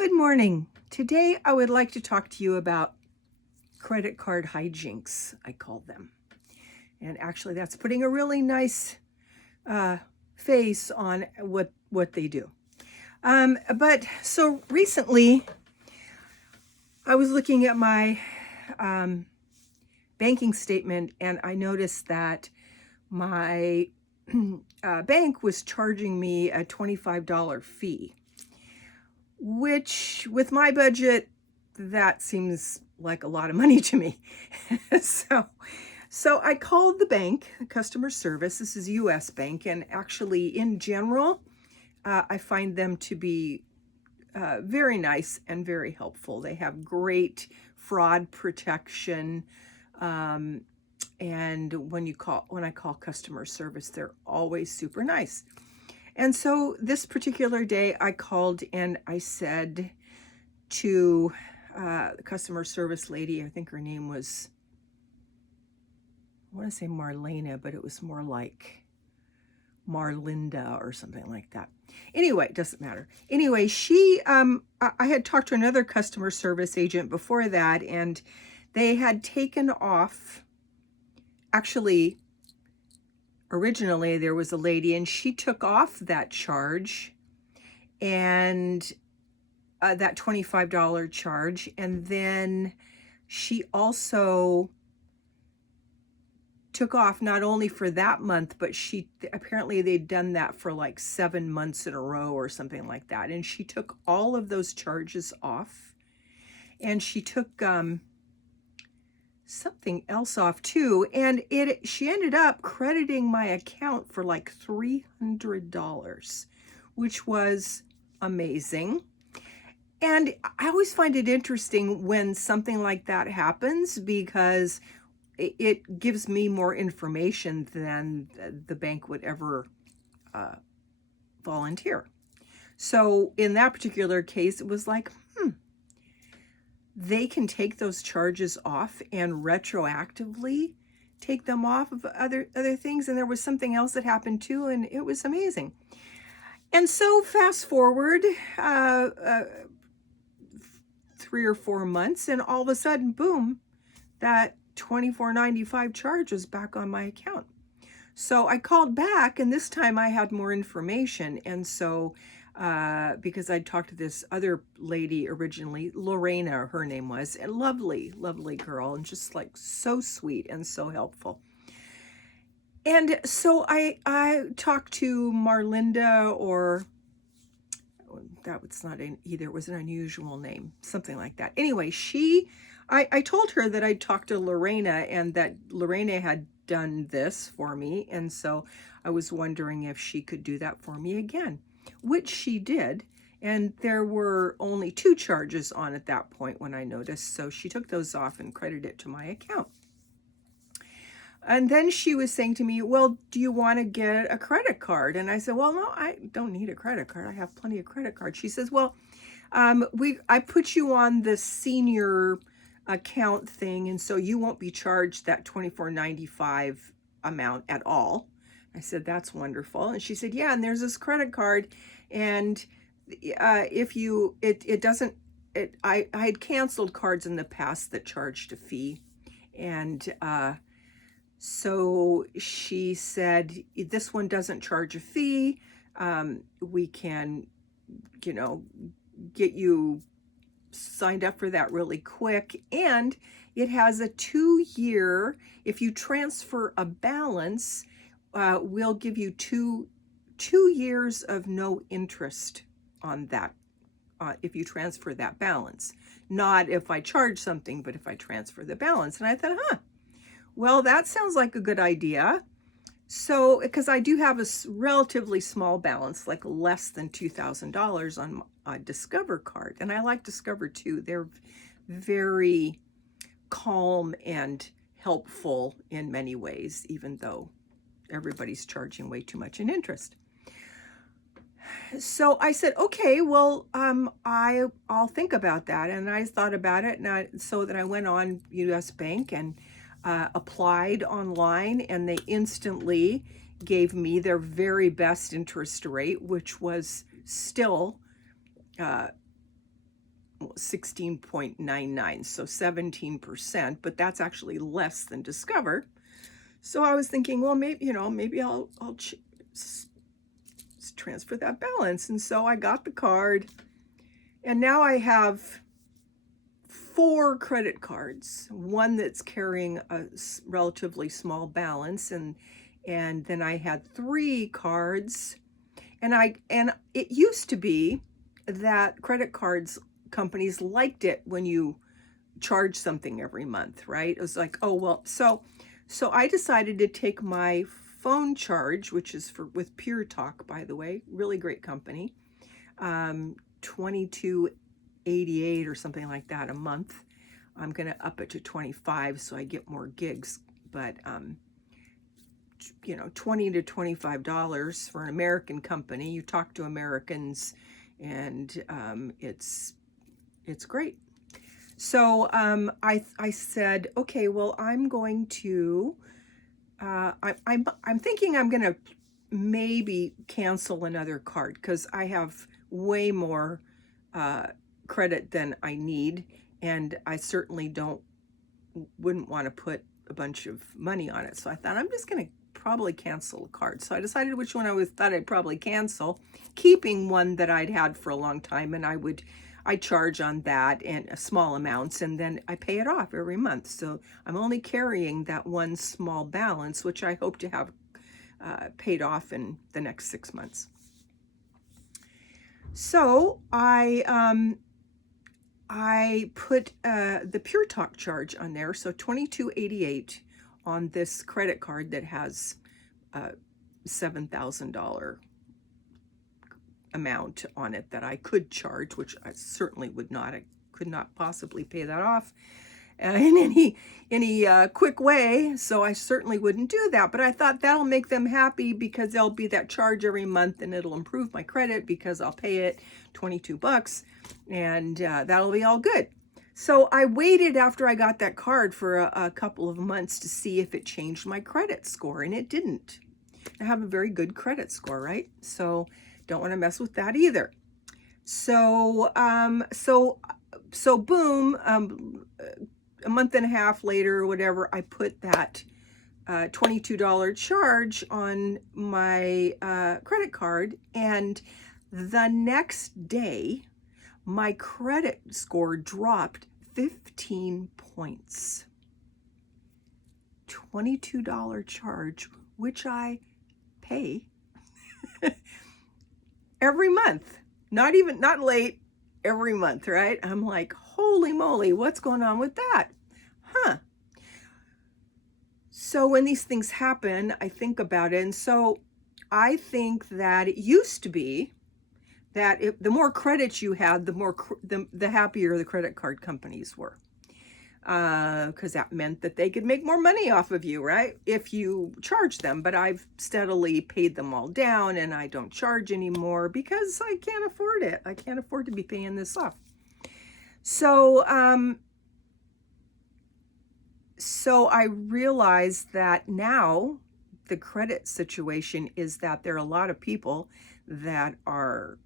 Good morning. Today I would like to talk to you about credit card hijinks, I call them. And actually that's putting a really nice face on what they do. But so recently I was looking at my banking statement and I noticed that my bank was charging me a $25 fee, which with my budget, that seems like a lot of money to me. so I called the bank, customer service. This is US Bank, and actually in general, I find them to be very nice and very helpful. They have great fraud protection. And when I call customer service, they're always super nice. And so this particular day I called and I said to the customer service lady, I think her name was, I want to say Marlena, but it was more like Marlinda or something like that. Anyway, it doesn't matter. Anyway, I had talked to another customer service agent before that, and they had taken off, actually, originally there was a lady and she took off that charge and that $25 charge. And then she also took off not only for that month, but apparently they'd done that for like 7 months in a row or something like that. And she took all of those charges off, and she took something else off too. And she ended up crediting my account for like $300, which was amazing. And I always find it interesting when something like that happens, because it gives me more information than the bank would ever volunteer. So in that particular case, it was like, they can take those charges off and retroactively take them off of other things. And there was something else that happened too, and it was amazing. And so fast forward 3 or 4 months, and all of a sudden, boom, that $24.95 charge was back on my account. So I called back, and this time I had more information. And so because I'd talked to this other lady originally, Lorena, her name was, and lovely, lovely girl, and just like so sweet and so helpful. And so I talked to Marlinda, or that was not either, it was an unusual name, something like that. Anyway, I told her that I'd talked to Lorena and that Lorena had done this for me. And so I was wondering if she could do that for me again, which she did. And there were only 2 charges on at that point when I noticed. So she took those off and credited it to my account. And then she was saying to me, well, do you want to get a credit card? And I said, well, no, I don't need a credit card. I have plenty of credit cards. She says, well, I put you on the senior account thing, and so you won't be charged that $24.95 amount at all. I said, that's wonderful. And she said, yeah, and there's this credit card, and if you, it doesn't, I had canceled cards in the past that charged a fee. And so she said, this one doesn't charge a fee. We can, get you signed up for that really quick. And it has a 2-year, if you transfer a balance, we'll give you two years of no interest on that, if you transfer that balance. Not if I charge something, but if I transfer the balance. And I thought, well, that sounds like a good idea. So, because I do have a relatively small balance, like less than $2,000 on a Discover card. And I like Discover too. They're very calm and helpful in many ways, even though everybody's charging way too much in interest. So I said, okay, well, I'll think about that. And I thought about it, and so that I went on US Bank and applied online, and they instantly gave me their very best interest rate, which was still 16.99, so 17%, but that's actually less than Discover. So I was thinking, well, maybe I'll transfer that balance. And so I got the card, and now I have 4 credit cards, one that's carrying a relatively small balance, and then I had 3 cards, and it used to be that credit cards companies liked it when you charge something every month, right? It was like, oh well, so I decided to take my phone charge, which is with Pure Talk, by the way, really great company, 22.88 or something like that a month. I'm gonna up it to 25 so I get more gigs, but $20 to $25 for an American company. You talk to Americans, and it's great. So I said, okay, well, I'm going to I'm thinking I'm gonna maybe cancel another card because I have way more credit than I need, and I certainly wouldn't want to put a bunch of money on it. So I thought I'm just gonna probably cancel a card. So I decided which one thought I'd probably cancel, keeping one that I'd had for a long time, and I charge on that and small amounts, and then I pay it off every month. So I'm only carrying that one small balance, which I hope to have paid off in the next 6 months. So I put the Pure Talk charge on there, so $22.88 on this credit card that has $7,000 amount on it that I could charge, which I certainly I could not possibly pay that off in any quick way, so I certainly wouldn't do that. But I thought that'll make them happy because there'll be that charge every month, and it'll improve my credit because I'll pay it $22, and that'll be all good. So I waited after I got that card for a couple of months to see if it changed my credit score, and it didn't. I have a very good credit score, right? So don't want to mess with that either. So boom, a month and a half later or whatever, I put that $22 charge on my credit card, and the next day my credit score dropped 15 points. $22 charge, which I pay every month, not late, every month, right? I'm like, holy moly, what's going on with that? So when these things happen, I think about it. And so I think that it used to be that the more credit you had, the happier the credit card companies were. Because that meant that they could make more money off of you, right? If you charge them. But I've steadily paid them all down, and I don't charge anymore because I can't afford it. I can't afford to be paying this off. So I realized that now the credit situation is that there are a lot of people that are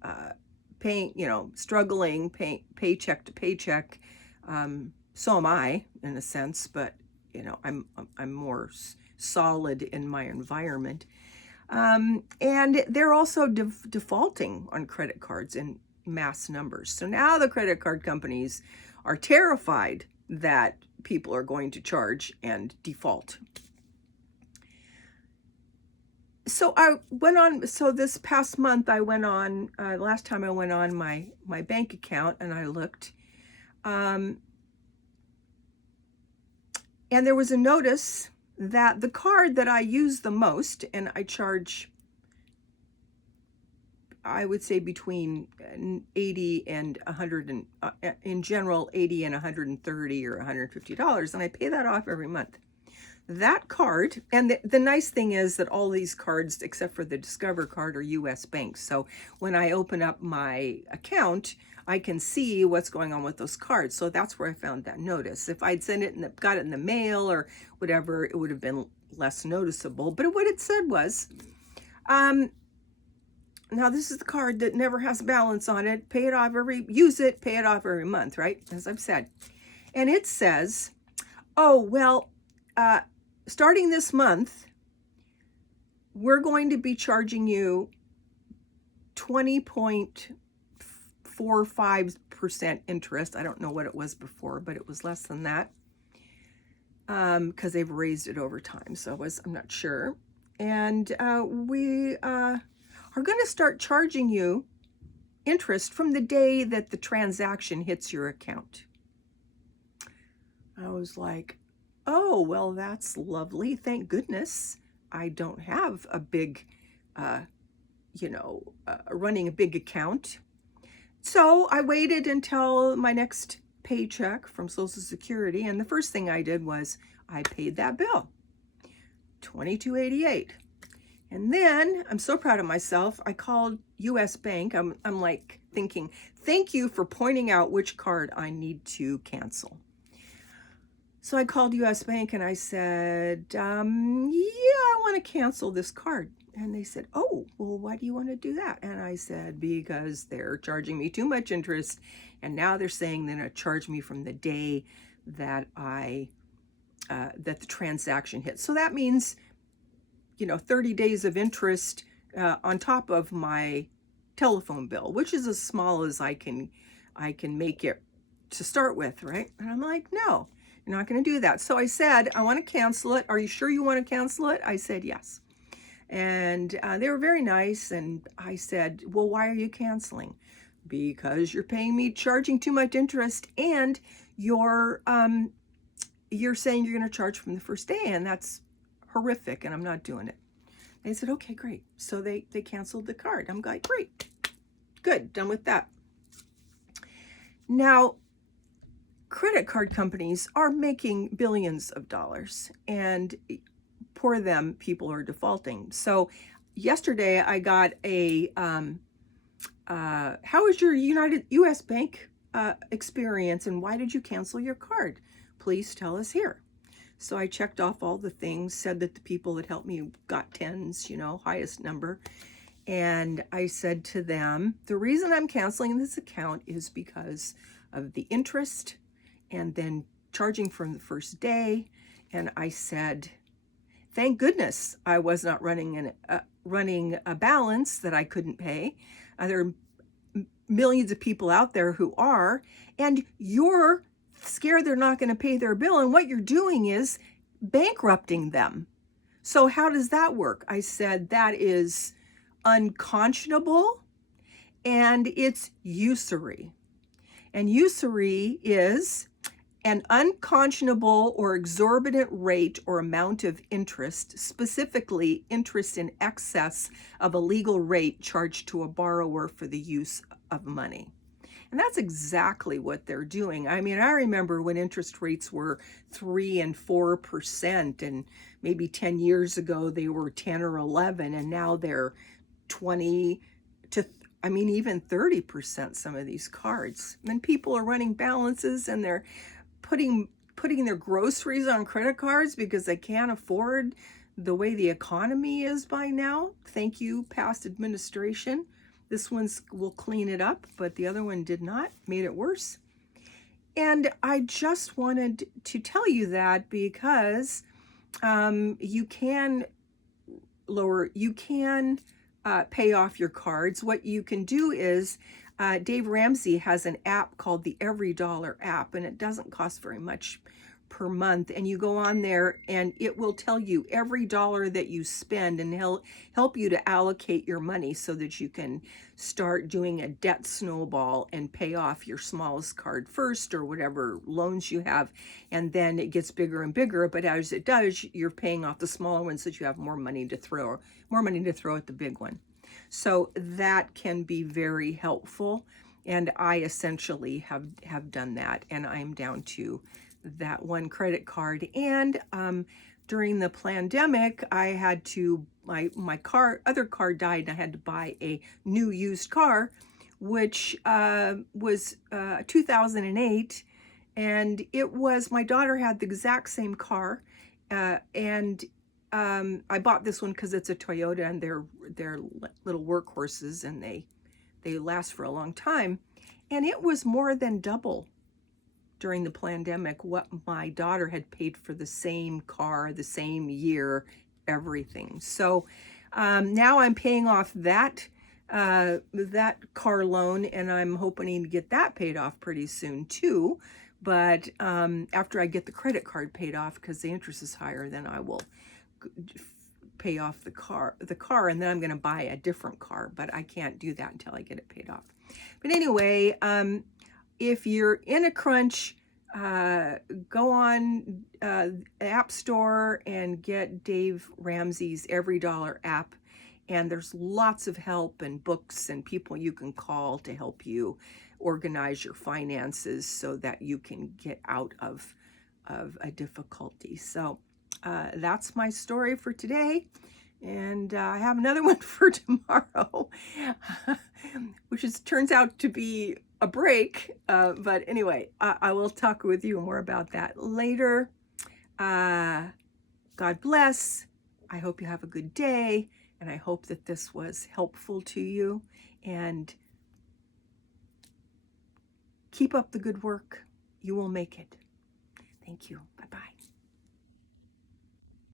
paying, struggling, paying paycheck to paycheck. So am I, in a sense, but I'm more solid in my environment, and they're also defaulting on credit cards in mass numbers. So now the credit card companies are terrified that people are going to charge and default. So I went on. So this past month, I went on. Last time I went on my bank account, and I looked. And there was a notice that the card that I use the most, and I charge, I would say between 80 and 100, and in general, 80 and 130 or $150, and I pay that off every month. That card, and the nice thing is that all these cards, except for the Discover card, are U.S. banks. So when I open up my account, I can see what's going on with those cards. So that's where I found that notice. If I'd sent it and got it in the mail or whatever, it would have been less noticeable. But what it said was, Now this is the card that never has balance on it. Use it, pay it off every month, right? As I've said. And it says, oh, well, starting this month, we're going to be charging you 20.45% interest. I don't know what it was before, but it was less than that, because they've raised it over time. So I'm not sure. And we are going to start charging you interest from the day that the transaction hits your account. I was like, oh, well, that's lovely. Thank goodness I don't have a big, running a big account. So I waited until my next paycheck from Social Security, and the first thing I did was I paid that bill, $22.88. And then I'm so proud of myself. I called US Bank. I'm like thinking, thank you for pointing out which card I need to cancel. So I called US Bank and I said, yeah, I want to cancel this card. And they said, oh, well, why do you want to do that? And I said, because they're charging me too much interest. And now they're saying they're going to charge me from the day that that the transaction hits. So that means, 30 days of interest on top of my telephone bill, which is as small as I can make it to start with, right? And I'm like, no, you're not going to do that. So I said, I want to cancel it. Are you sure you want to cancel it? I said, yes. And they were very nice. And I said, well, why are you canceling? Because you're charging too much interest, and you're saying you're going to charge from the first day, and that's horrific, and I'm not doing it. They said, okay, great. So they canceled the card. I'm like, great, good, done with that. Now, credit card companies are making billions of dollars, and poor them, people are defaulting. So yesterday I got a, how was your US Bank experience, and why did you cancel your card? Please tell us here. So I checked off all the things, said that the people that helped me got 10s, highest number. And I said to them, the reason I'm canceling this account is because of the interest and then charging from the first day. And I said, thank goodness I was not running a balance that I couldn't pay. There are millions of people out there who are, and you're scared they're not going to pay their bill, and what you're doing is bankrupting them. So how does that work? I said, that is unconscionable, and it's usury. And usury is an unconscionable or exorbitant rate or amount of interest, specifically interest in excess of a legal rate charged to a borrower for the use of money. And that's exactly what they're doing. I mean, I remember when interest rates were 3 and 4%, and maybe 10 years ago they were 10 or 11, and now they're 20 to, even 30%, some of these cards. And people are running balances, and they're putting their groceries on credit cards because they can't afford the way the economy is by now. Thank you, past administration. This will clean it up, but the other one did not, made it worse. And I just wanted to tell you that because you can pay off your cards. What you can do is, Dave Ramsey has an app called the EveryDollar app, and it doesn't cost very much per month. And you go on there and it will tell you every dollar that you spend, and he'll help you to allocate your money so that you can start doing a debt snowball and pay off your smallest card first, or whatever loans you have. And then it gets bigger and bigger. But as it does, you're paying off the smaller ones so that you have more money to throw at the big one. So that can be very helpful. And I essentially have done that. And I'm down to that one credit card. And during the pandemic, I had to, my other car died, and I had to buy a new used car, which was 2008. And it was, my daughter had the exact same car, and I bought this one because it's a Toyota and they're little workhorses and they last for a long time. And it was more than double during the pandemic what my daughter had paid for the same car, the same year, everything. So now I'm paying off that car loan, and I'm hoping to get that paid off pretty soon too. But after I get the credit card paid off, because the interest is higher, then I will pay off the car, and then I'm going to buy a different car. But I can't do that until I get it paid off. But anyway, if you're in a crunch, go on App Store and get Dave Ramsey's Every Dollar app. And there's lots of help and books and people you can call to help you organize your finances so that you can get out of a difficulty. So that's my story for today. And I have another one for tomorrow, which turns out to be a break. But anyway, I will talk with you more about that later. God bless. I hope you have a good day. And I hope that this was helpful to you. And keep up the good work. You will make it. Thank you. Bye-bye.